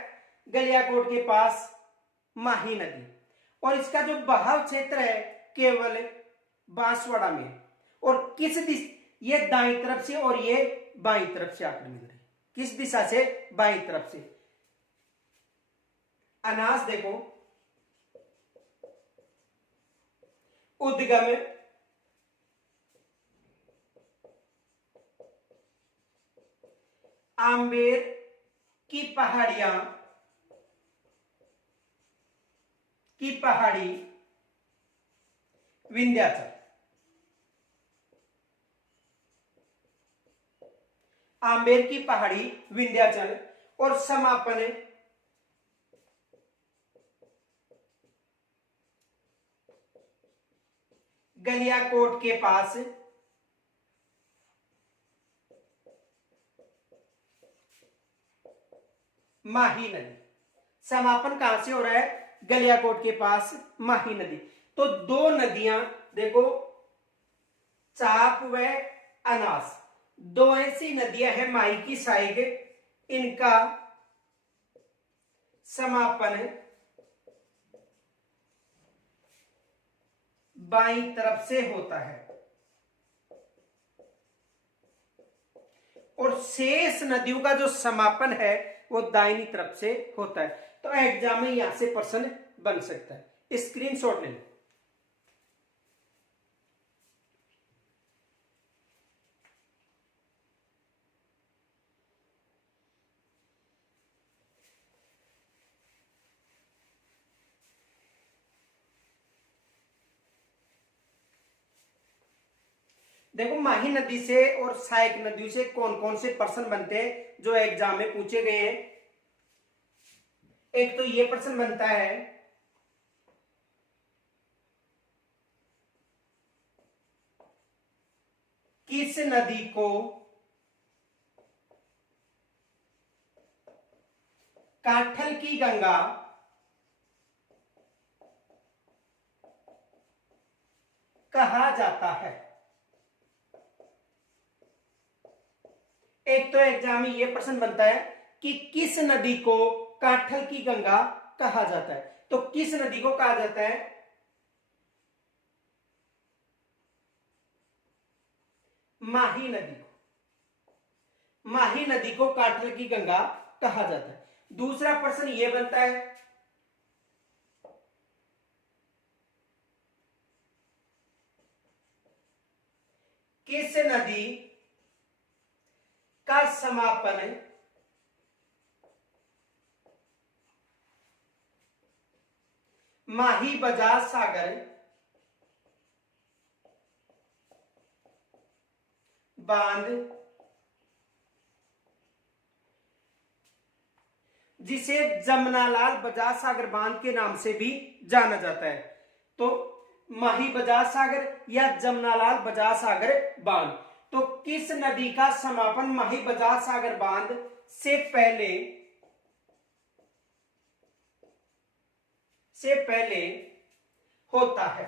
गलियाकोट के पास माही नदी। और इसका जो बहाव क्षेत्र है केवल बांसवाड़ा में, और किस दिशा? ये दाईं तरफ से और ये बाईं तरफ से आकर मिल रही। किस दिशा से? बाईं तरफ से। अनास देखो उद्गम आम्बेर की पहाड़ियां, की पहाड़ी विंध्याचल, आम्बेर की पहाड़ी विंध्याचल, और समापन गलियाकोट के पास माही नदी। समापन कहां से हो रहा है? गलियाकोट के पास माही नदी। तो दो नदियां देखो, चाप व अनास, दो ऐसी नदियां हैं माही की साइड, इनका समापन बाईं तरफ से होता है और शेष नदियों का जो समापन है वो दाहिनी तरफ से होता है। तो एग्जाम में यहां से प्रश्न बन सकता है, स्क्रीनशॉट ले लो। देखो माही नदी से और सहायक नदियों से कौन कौन से प्रश्न बनते हैं जो एग्जाम में पूछे गए हैं। एक तो ये प्रश्न बनता है, किस नदी को काठल की गंगा कहा जाता है? एक तो एग्जाम में यह प्रश्न बनता है कि किस नदी को काठल की गंगा कहा जाता है। तो किस नदी को कहा जाता है? माही नदी को। माही नदी को काठल की गंगा कहा जाता है। दूसरा प्रश्न यह बनता है, किस नदी का समापन माही बजाज सागर बांध, जिसे जमनालाल बजाज सागर बांध के नाम से भी जाना जाता है। तो माही बजाज सागर या जमनालाल बजाज सागर बांध। तो किस नदी का समापन माही बजाज सागर बांध से पहले होता है?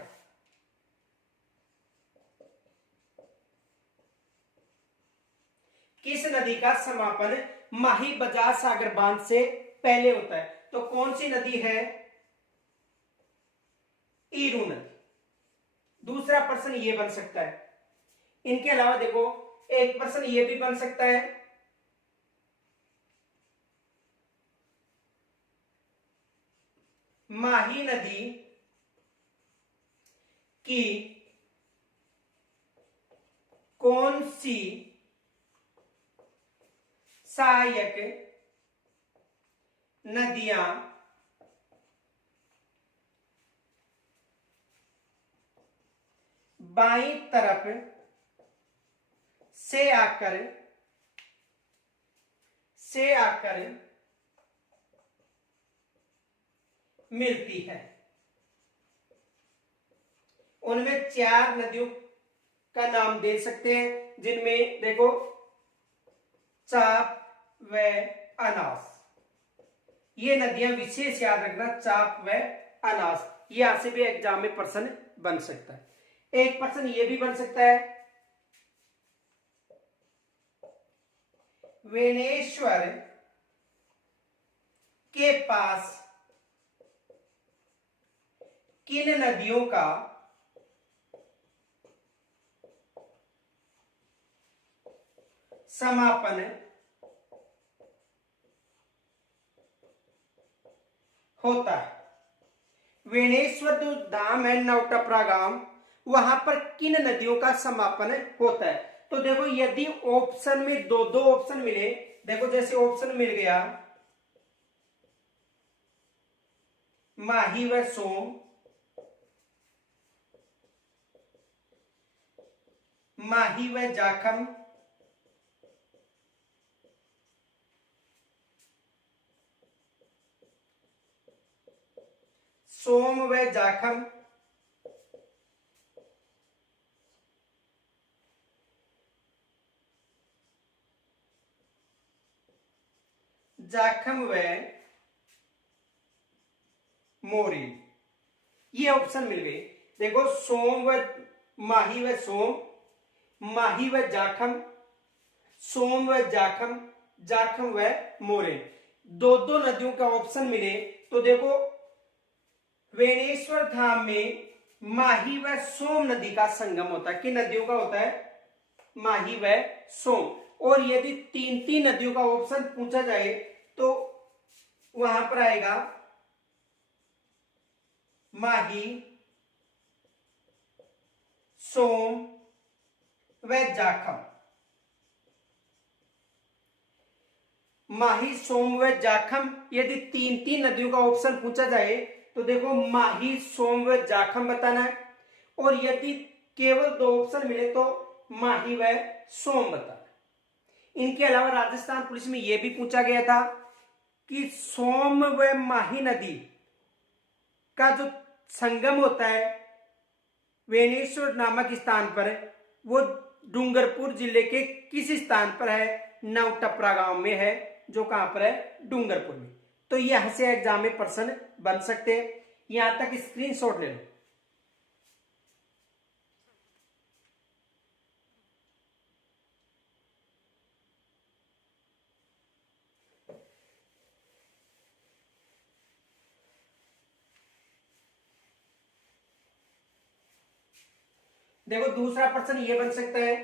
किस नदी का समापन माही बजाज सागर बांध से पहले होता है? तो कौन सी नदी है? ईरू नदी। दूसरा प्रश्न ये बन सकता है। इनके अलावा देखो एक प्रश्न ये भी बन सकता है, माही नदी की कौन सी सहायक नदियां बाईं तरफ से आकर मिलती है? उनमें चार नदियों का नाम दे सकते हैं, जिनमें देखो चाप व अनास, ये नदियां विशेष याद रखना, चाप व अनास। यहां से भी एग्जाम में प्रश्न बन सकता है। एक प्रश्न ये भी बन सकता है, वेणेश्वर के पास किन नदियों का समापन होता है? वेणेश्वर जो धाम है नवटपरा गांव, वहां पर किन नदियों का समापन होता है? तो देखो यदि ऑप्शन में दो दो ऑप्शन मिले, देखो जैसे ऑप्शन मिल गया माही व सोम, माही व जाखम, सोम व जाखम, जाखम व मोरिन, ये ऑप्शन मिल गए। देखो सोम व माही व सोम, माही व जाखम, सोम व जाखम, जाखम व मोरिन, दो दो नदियों का ऑप्शन मिले। तो देखो वेणेश्वर धाम में माही व सोम नदी का संगम होता है। किन नदियों का होता है? माही व सोम। और यदि तीन तीन नदियों का ऑप्शन पूछा जाए तो वहां पर आएगा माही, सोम व जाखम। माही, सोम व जाखम, यदि तीन तीन नदियों का ऑप्शन पूछा जाए तो देखो माही, सोम व जाखम बताना है। और यदि केवल दो ऑप्शन मिले तो माही व सोम बताना है। इनके अलावा राजस्थान पुलिस में यह भी पूछा गया था कि सोम व माही नदी का जो संगम होता है वेणेश्वर नामक स्थान पर, वो डूंगरपुर जिले के किस स्थान पर है? नवटपरा गांव में है, जो कहां पर है? डूंगरपुर में। तो यहां से एग्जाम में प्रश्न बन सकते हैं। यहां तक स्क्रीनशॉट ले लो। देखो दूसरा प्रश्न ये बन सकता है,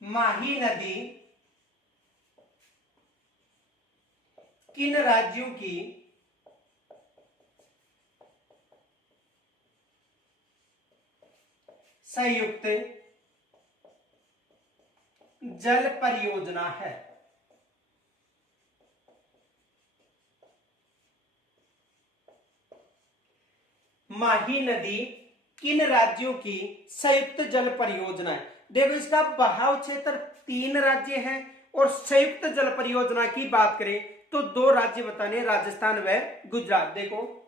माही नदी किन राज्यों की संयुक्त जल परियोजना है? माही नदी किन राज्यों की संयुक्त जल परियोजना है? देखो इसका बहाव क्षेत्र 3 राज्य हैं और संयुक्त जल परियोजना की बात करें तो 2 राज्य बताने, राजस्थान व गुजरात। देखो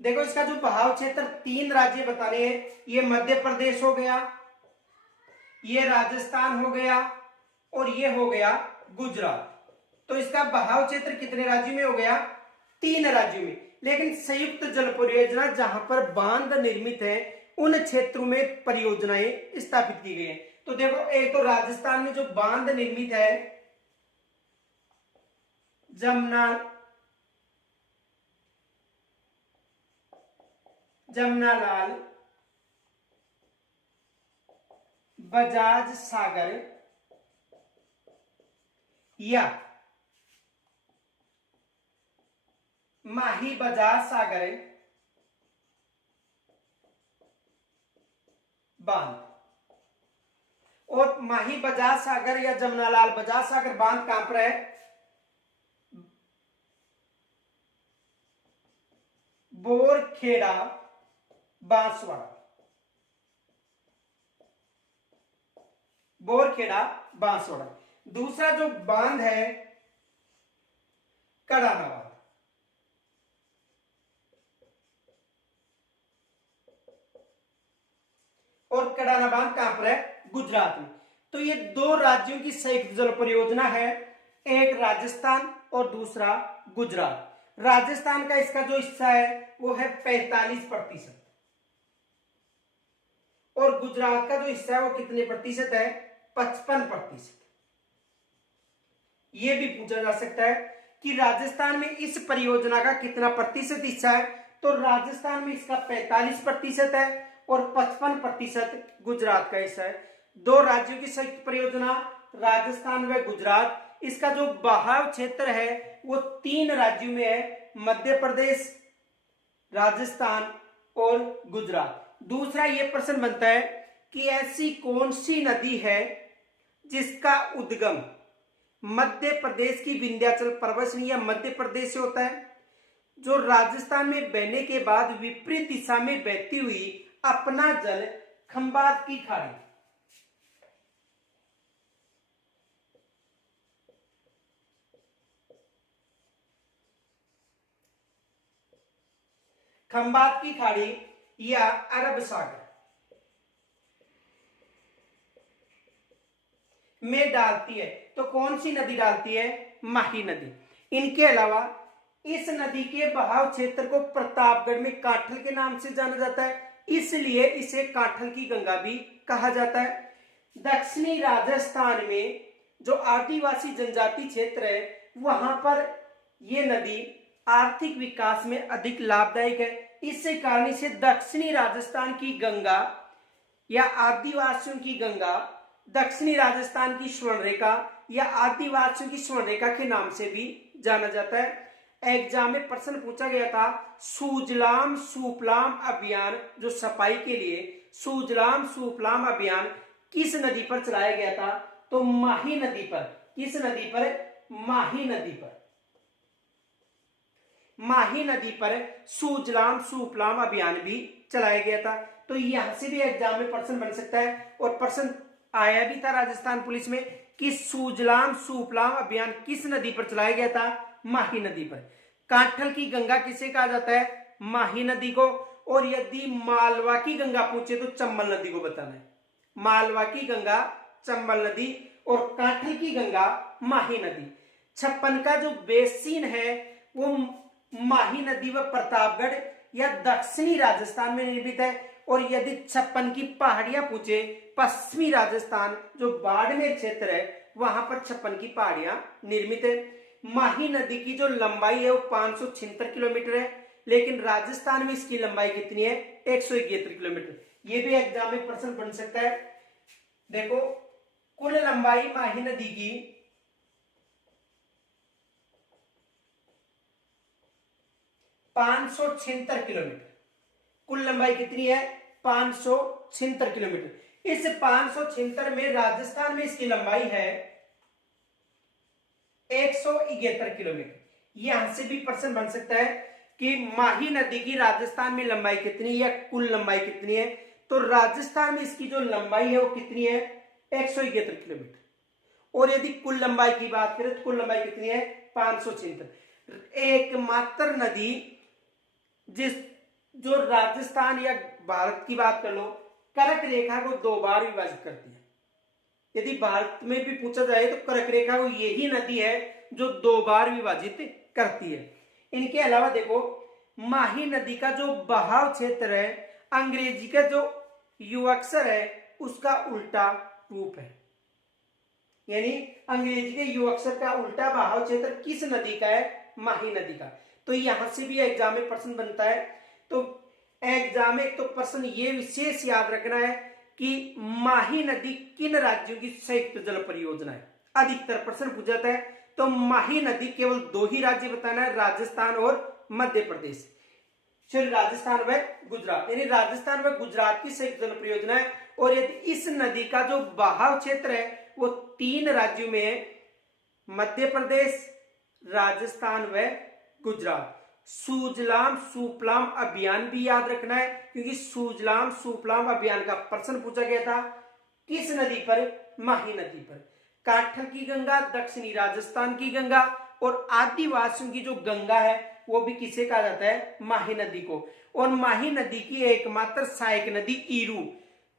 देखो इसका जो बहाव क्षेत्र 3 राज्य बताने हैं, ये मध्य प्रदेश हो गया, ये राजस्थान हो गया और ये हो गया गुजरात। तो इसका बहाव क्षेत्र कितने राज्यों में हो गया? 3 राज्यों में। लेकिन संयुक्त जल परियोजना जहां पर बांध निर्मित है उन क्षेत्रों में परियोजनाएं स्थापित की गई हैं। तो देखो एक तो राजस्थान में जो बांध निर्मित है, जमनालाल, बजाज सागर या माही बजाज सागर बांध। और माही बजाज सागर या जमनालाल बजाज सागर बांध कहां पर है? बोरखेड़ा, बांसवाड़ा। बोरखेड़ा, बांसवाड़ा। दूसरा जो बांध है कड़ाना बांध। और कड़ाना बांध कहां पर है? गुजरात में। तो ये 2 राज्यों की संयुक्त जल परियोजना है, एक राजस्थान और दूसरा गुजरात। राजस्थान का इसका जो हिस्सा है वो है 45% और गुजरात का जो हिस्सा है वो कितने प्रतिशत है? 55%। यह भी पूछा जा सकता है कि राजस्थान में इस परियोजना का कितना प्रतिशत हिस्सा है? तो राजस्थान में इसका 45% है और 55% गुजरात का हिस्सा है। 2 राज्यों की संयुक्त परियोजना, राजस्थान व गुजरात। इसका जो बहाव क्षेत्र है वो 3 राज्यों में है, मध्य प्रदेश, राजस्थान और गुजरात। दूसरा यह प्रश्न बनता है कि ऐसी कौन सी नदी है जिसका उद्गम मध्य प्रदेश की विंध्याचल पर्वतश्रेणी या मध्य प्रदेश से होता है, जो राजस्थान में बहने के बाद विपरीत दिशा में बहती हुई अपना जल खंबात की खाड़ी, खंबात की खाड़ी या अरब सागर में डालती है। तो कौन सी नदी डालती है? माही नदी। इनके अलावा इस नदी के बहाव क्षेत्र को प्रतापगढ़ में काठल के नाम से जाना जाता है, इसलिए इसे काठल की गंगा भी कहा जाता है। दक्षिणी राजस्थान में जो आदिवासी जनजाति क्षेत्र है वहां पर यह नदी आर्थिक विकास में अधिक लाभदायक है, इससे कारण इसे दक्षिणी राजस्थान की गंगा या आदिवासियों की गंगा, दक्षिणी राजस्थान की स्वर्ण रेखा या आदिवासियों की स्वर्ण रेखा के नाम से भी जाना जाता है। एग्जाम में प्रश्न पूछा गया था, सुजलाम सुफलाम अभियान जो सफाई के लिए सुजलाम सुफलाम अभियान किस नदी पर चलाया गया था? तो माही नदी पर। किस नदी पर? माही नदी पर। माही नदी पर सुजलाम सुफलाम अभियान भी चलाया गया था। तो यहां से भी एग्जाम में प्रश्न बन सकता है, और प्रश्न आया भी था राजस्थान पुलिस में कि सुजलाम सुफलाम अभियान किस नदी पर चलाया गया था? माही नदी पर। काठल की गंगा किसे कहा जाता है? माही नदी को। और यदि मालवा की गंगा पूछे तो चंबल नदी को बताना है। मालवा की गंगा चंबल नदी और काठल की गंगा माही नदी। छप्पन का जो बेसिन है वो माही नदी व प्रतापगढ़ या दक्षिणी राजस्थान में निर्मित है। और यदि छप्पन की पहाड़ियां पूछे, पश्चिमी राजस्थान जो बाड़मेर क्षेत्र है वहां पर छप्पन की पहाड़ियां निर्मित है। माही नदी की जो लंबाई है वो 576 किलोमीटर है, लेकिन राजस्थान में इसकी लंबाई कितनी है? 171 किलोमीटर। ये भी एग्जाम में प्रश्न बन सकता है। देखो, कुल लंबाई माही नदी की 576 किलोमीटर। कुल लंबाई कितनी है? 576 किलोमीटर। इस 576 में राजस्थान में इसकी लंबाई है 171 किलोमीटर। यहां से भी प्रश्न बन सकता है कि माही नदी की राजस्थान में लंबाई कितनी है या कुल लंबाई कितनी है? तो राजस्थान में इसकी जो लंबाई है वो कितनी है? 171 किलोमीटर। और यदि कुल लंबाई की बात करें तो कुल लंबाई कितनी है? 576। एकमात्र नदी जो राजस्थान या भारत की बात कर लो, कर्क रेखा को 2 बार विभाजित करती है। यदि भारत में भी पूछा जाए तो कर्क रेखा को यही नदी है जो 2 बार विभाजित करती है। इनके अलावा देखो, माही नदी का जो बहाव क्षेत्र है, अंग्रेजी का जो यू अक्षर है उसका उल्टा रूप है। यानी अंग्रेजी के यू अक्षर का उल्टा बहाव क्षेत्र किस नदी का है? माही नदी का। तो यहां से भी एग्जाम में प्रश्न बनता है। तो एग्जाम में तो प्रश्न ये विशेष याद रखना है कि माही नदी किन राज्यों की संयुक्त जल परियोजना है? अधिकतर प्रश्न पूछा जाता है। तो माही नदी केवल 2 ही राज्य बताना है, राजस्थान और मध्य प्रदेश। चलिए, राजस्थान व गुजरात, यानी राजस्थान व गुजरात की संयुक्त जल परियोजना है। और यदि इस नदी का जो बहाव क्षेत्र है वो 3 राज्यों में है, मध्य प्रदेश, राजस्थान व गुजरात। सुजलाम सुफलाम अभियान भी याद रखना है, क्योंकि सुजलाम सुफलाम अभियान का प्रश्न पूछा गया था किस नदी पर? माही नदी पर। काठल की गंगा दक्षिणी राजस्थान की गंगा, और आदिवासियों की जो गंगा है वो भी किसे कहा जाता है? माही नदी को। और माही नदी की एकमात्र सहायक नदी ईरू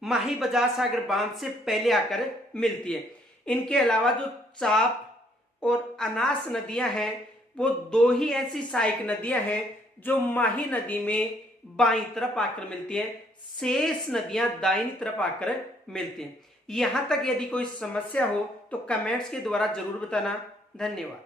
माही बजाज सागर बांध से पहले आकर मिलती है। इनके अलावा जो चाप और अनास नदियां हैं वो 2 ही ऐसी सहायक नदियां हैं जो माही नदी में बाईं तरफ आकर मिलती हैं, शेष नदियां दाहिनी तरफ आकर मिलती हैं। यहां तक यदि कोई समस्या हो तो कमेंट्स के द्वारा जरूर बताना। धन्यवाद।